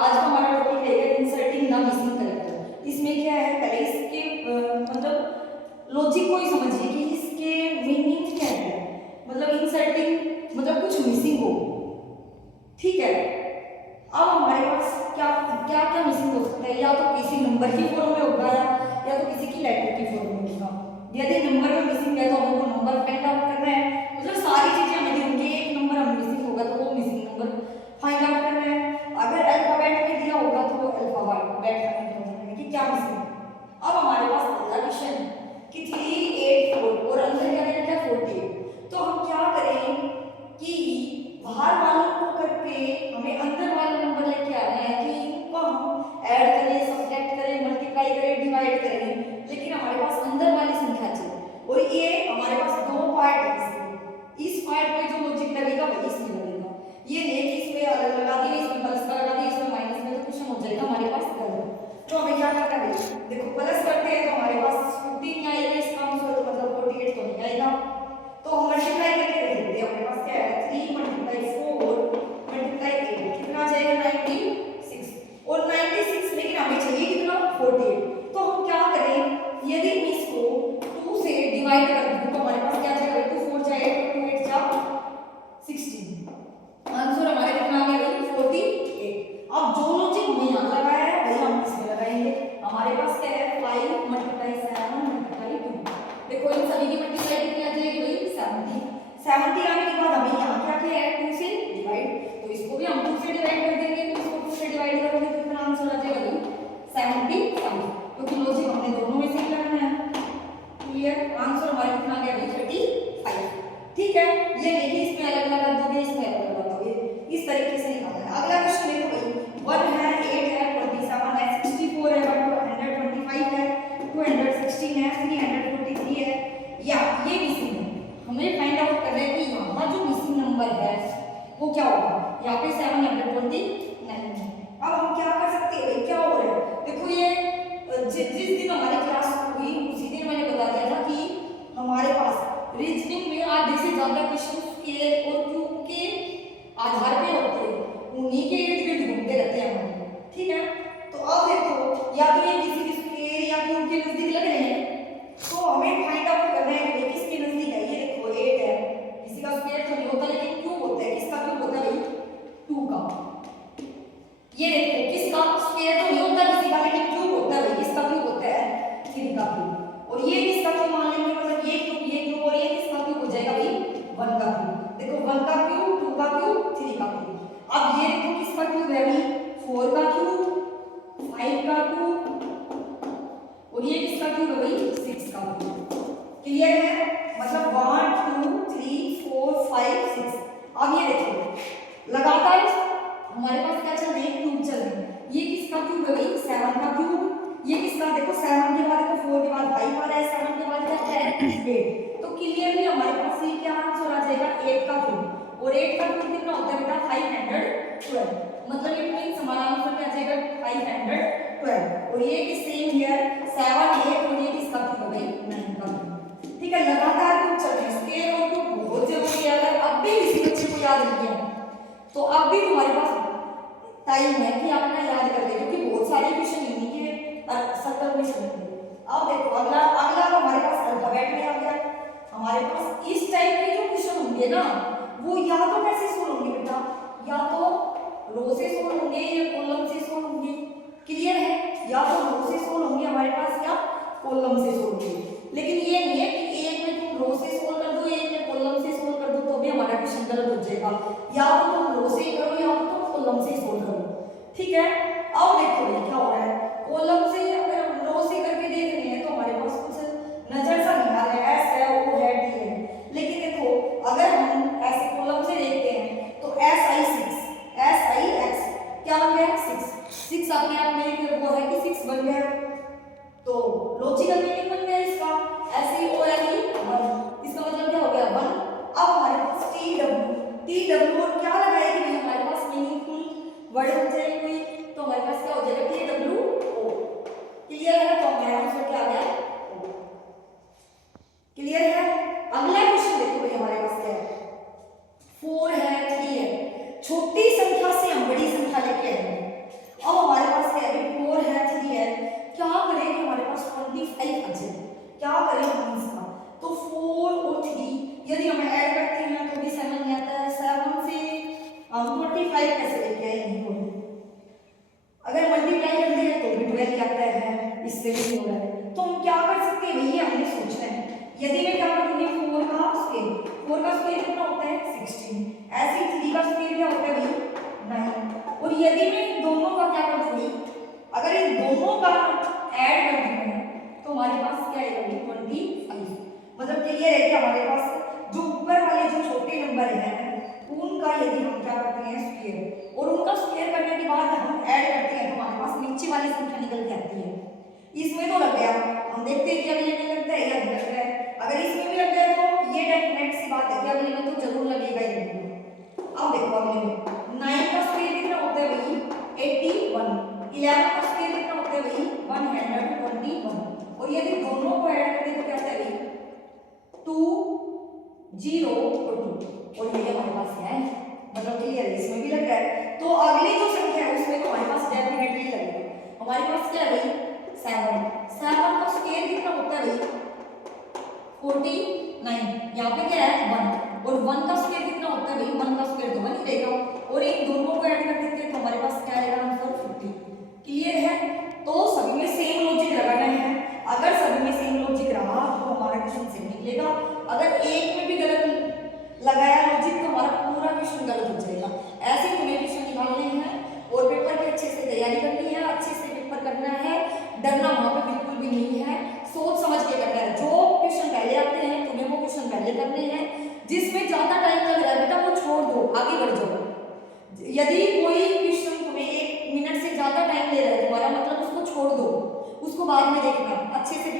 आज का हमारा टॉपिक रहेगा इंसर्टिंग द मिसिंग कैरेक्टर। इसमें क्या है, पहले इसके मतलब लॉजिक को ही समझिए कि इसके मीनिंग क्या है। मतलब इंसर्टिंग मतलब कुछ मिसिंग हो, ठीक है। अब हमारे पास क्या क्या क्या मिसिंग हो सकता है, या तो किसी नंबर की फॉर्म में होगा या तो किसी की लेटर की फॉर्म में होगा। यदि नंबर में मिसिंग है तो हमको नंबर फाइंड आउट करना है, मतलब सारी चीजें हमें दी होंगी। एक नंबर हमें मिसिंग होगा तो वो मिसिंग नंबर फाइंड आउट करना है। अगर अल्फाबेट में दिया होगा तो अल्फाबेट फाइंड करना है कि क्या मिसिंग है। अब हमारे पास पहला क्वेश्चन कि 3 8 4 और अंदर क्या दे रखा है 48। तो हम क्या करें कि बाहर वालों को करके हमें अंदर वाला नंबर लेके आना है कि इनको हम ऐड करें, सब्ट्रैक्ट करें, मल्टीप्लाई करें, डिवाइड करें, लेकिन हमारे पास अंदर वाली संख्या चाहिए। और ये हमारे पास दो पार्ट है इसके। इस पार्ट में जो लॉजिक लगेगा वही इसमें लगेगा। ये नहीं कि इसमें अलग लगा दिए, इसमें प्लस का लगा दिया, इसमें माइनस में, तो क्वेश्चन हो जाएगा हमारे पास गलत। तो हमें क्या करना है, देखो प्लस करते हैं तो हमारे पास 15 नहीं आएगा, इसका आंसर मतलब 48 तो नहीं आएगा। तो हम मल्टीप्लाई करके देख लेते हैं। हमारे पास क्या है 3 × 4 × 8 कितना आ जाएगा 96। और 96 लेकिन हमें चाहिए कितना 48। तो हम क्या करें, यदि इसको 2 से डिवाइड कर दूं तो हमारे पास क्या जाएगा 2 4 जाएगा, 2 8 जा 16। आंसर हमारे कितना आ गया 48। अब जो लॉजिक हमने यहां लगाया है वही हम इसमें लगाएंगे। हमारे पास क्या है 5 × 7 × 2। देखो इन सभी की मल्टीप्लाई कितनी आ जाएगी भाई 70। 70 आने के बाद हमें यहाँ क्या किया है 2 से डिवाइड, तो इसको भी हम 2 से डिवाइड कर देंगे। तो इसको 2 से डिवाइड करोगे तो कितना आंसर आ जाएगा 75, क्योंकि लॉजिक हमने दोनों में से करना है। क्लियर, आंसर हमारा कितना आ गया 35। ठीक है, ये नहीं इसमें अलग लगा दोगे, इसमें अलग लगा दोगे, इस तरीके से निकालना है। अगला क्वेश्चन देखो भाई 1 है 8 है 27 है 64 है 125 है 216 है 343 है, या ये मिसिंग है। हमें फाइंड आउट करना है कि यहाँ जो मिसिंग नंबर है वो क्या होगा। यहाँ पे 729 है। अब हम क्या कर सकते हैं, क्या हो रहा है देखो, ये जिस दिन हमारी क्लास हुई उसी दिन मैंने बता दिया था कि हमारे पास रीजनिंग में आधे से ज्यादा क्वेश्चन के और क्यू के आधार पे होते हैं, उन्हीं के इर्द गिर्द घूमते रहते हैं हम, ठीक है। तो अब देखो या तो ये किसी की स्क्वायर या क्यूब के नजदीक लग रहे हैं, तो हमें फाइंड आउट करना है कि किसके नजदीक है। ये देखो 8 है, किसी का स्क्वायर तो नहीं होता लेकिन क्यूब होता है। किसका क्यूब होता है भाई 2 का। ये देखो किसका स्क्वायर तो नहीं होता किसी का, लेकिन क्यूब होता है भाई। किसका क्यूब होता है 3 का क्यूब। और ये किसका क्यूब मान लेंगे, मतलब ये क्यूब और ये किसका क्यूब हो जाएगा भाई 1 का क्यूब। देखो 1 का क्यूब 2 का क्यूब 3 का क्यूब। अब ये देखो किसका क्यूब है भाई 4 का क्यूब 5 का क्यूब, और ये किसका क्यूब है भाई 6 का क्यूब। क्लियर है, मतलब 1 2 3 4 5 6। अब ये देखो लगातार हमारे पास क्या चल रहे हैं क्यूब चल रहे हैं। ये किसका क्यूब है भाई 7 का क्यूब। ये किसका, देखो 7 के बाद देखो 4 के बाद 5 आ रहा है, 7 के बाद क्या है 8। तो क्लियरली हमारे पास ये क्या आंसर आ जाएगा 8 का क्यूब। और 8 का क्यूब कितना होता है बेटा 512, मतलब इट मींस हमारा आंसर क्या आ जाएगा 512। और ये किस सेम हियर 7 8 और ये किसका क्यूब है 9 का क्यूब। ठीक है, लगातार क्यूब चल रहे हैं। स्क्वायर और क्यूब बहुत जरूरी है। अगर अब भी किसी बच्चे को याद नहीं है तो अब भी तुम्हारे पास टाइम है कि आप ना याद कर ले, क्योंकि बहुत सारे क्वेश्चन इन्हीं के सर्कल में चलेंगे। अब देखो अगला हमारे पास अल्फाबेट में आ गया। हमारे पास इस टाइप के जो क्वेश्चन होंगे ना वो या तो कैसे सोल्व होंगे बेटा, या तो रो से सोल्व होंगे या कॉलम से सोल्व होंगे। क्लियर है, या तो रो से सोल्व होंगे हमारे पास या कॉलम से सोल्व होंगे। लेकिन ये नहीं है कि एक में तुम रो से सोल्व कर दो एक में कॉलम से सोल्व कर दो तो भी हमारा क्वेश्चन गलत हो जाएगा। या तो तुम रो से करो या तो तुम कॉलम से सोल्व करो, ठीक है। अब देखो ये क्या हो रहा है, कॉलम से अगर हम रो से करके देख रहे हैं तो हमारे पास कुछ नजर सा नहीं आ रहा है, एस है ओ है डी है। लेकिन देखो अगर हम ऐसे कॉलम से देखते हैं तो S I 6 S I x क्या बन गया 6 अपने आप में एक वो है कि 6 बन गया, तो लॉजिकल मीनिंग बन गया इसका। ऐसे ही ओ एल ई 1, इसका मतलब क्या हो गया 1। अब हमारे पास टी डब्ल्यू और क्या लगाएगी भाई हमारे पास मीनिंगफुल वर्ड हो जाए कोई, तो हमारे पास क्या हो जाएगा टी डब्ल्यू ओ। क्लियर है, तो हमारा आंसर क्या आ गया ओ। क्लियर है। अगला क्वेश्चन देखो भाई हमारे पास क्या है 4 है 3 है। छोटी संख्या से हम बड़ी संख्या लेके आएंगे। इससे भी नहीं हो रहा है, तो हम क्या कर सकते हैं भैया, हमने सोचना है। यदि मैं क्या करूँगी 4 का स्क्वायर कितना होता है 16, ऐसे ही 3 का स्क्वायर क्या होता है भाई 9। और यदि मैं इन दोनों का क्या कर दूंगी, अगर इन दोनों का ऐड कर दूंगा तो हमारे पास क्या आएगा 25। मतलब क्लियर है कि हमारे पास जो ऊपर वाले जो छोटे नंबर हैं उनका यदि हम क्या करते हैं स्क्वायर, और उनका स्क्वायर करने के बाद हम ऐड करते हैं तो हमारे पास नीचे वाली संख्या निकल के आती है। इसमें तो लग गया, हम देखते हैं कि अगले में लगता है या नहीं लग रहा है। अगर इसमें भी लग जाए तो ये डेफिनेट सी बात है कि अगले में तो जरूर लगेगा ही लगेगा। अब देखो अगले में 9 का स्क्वायर कितना होता है भाई 81, 11 का स्क्वायर कितना होता है भाई 121, और यदि दोनों को ऐड करें तो क्या आता है भाई 2 0 और 2, और ये हमारे पास क्या है, मतलब क्लियर है, इसमें भी लग रहा है। तो अगली जो संख्या है उसमें तो हमारे पास डेफिनेटली लगेगा। हमारे पास क्या है भाई 7 का स्क्वायर कितना होता है भाई 49, यहाँ पे क्या है 1, और 1 का स्क्वायर कितना होता है भाई 1 का स्क्वायर तो 1 ही रहेगा, और इन दोनों को ऐड कर देते हैं तो हमारे पास क्या आएगा आंसर 50। क्लियर है, तो सभी में सेम लॉजिक लगाना है। अगर सभी में सेम लॉजिक रहा तो हमारा क्वेश्चन सही निकलेगा, अगर एक में भी गलत लगाया लॉजिक तो हमारा पूरा क्वेश्चन गलत हो जाएगा। ऐसे तुम्हें क्वेश्चन निकालने हैं और पेपर की अच्छे से तैयारी करनी है, अच्छे से पेपर करना है, डरना वहां पे बिल्कुल भी नहीं है, सोच समझ के करना है। जो क्वेश्चन पहले आते हैं तुम्हें वो क्वेश्चन पहले करने हैं, जिसमें ज्यादा टाइम लग रहा है बेटा वो छोड़ दो, आगे बढ़ जाओ। यदि कोई क्वेश्चन तुम्हें 1 मिनट से ज्यादा टाइम ले रहा है तुम्हारा, मतलब उसको छोड़ दो, उसको बाद में देखना, अच्छे से